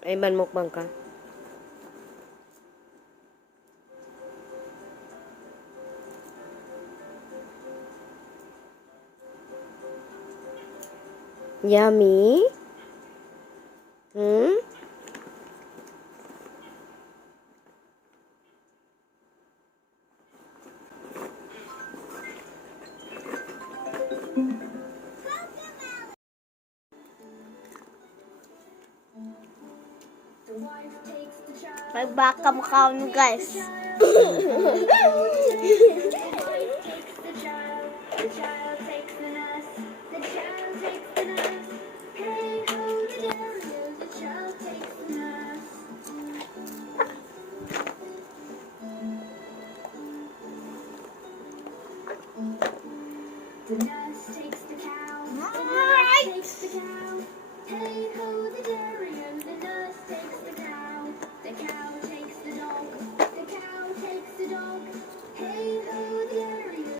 Ay, mukbang ka. Yummy? Hmm? Magbaka mukha mo, guys. The nurse takes the cow, the nurse takes the cow. Hey ho, the dairy, the nurse takes